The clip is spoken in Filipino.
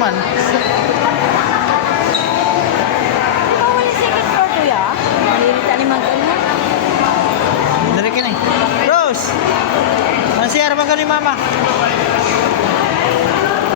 man. Wala second floor kuya. Malilita ni Magdalena. Dari ka na eh. Rose! Ang siyara ba ka ni mama?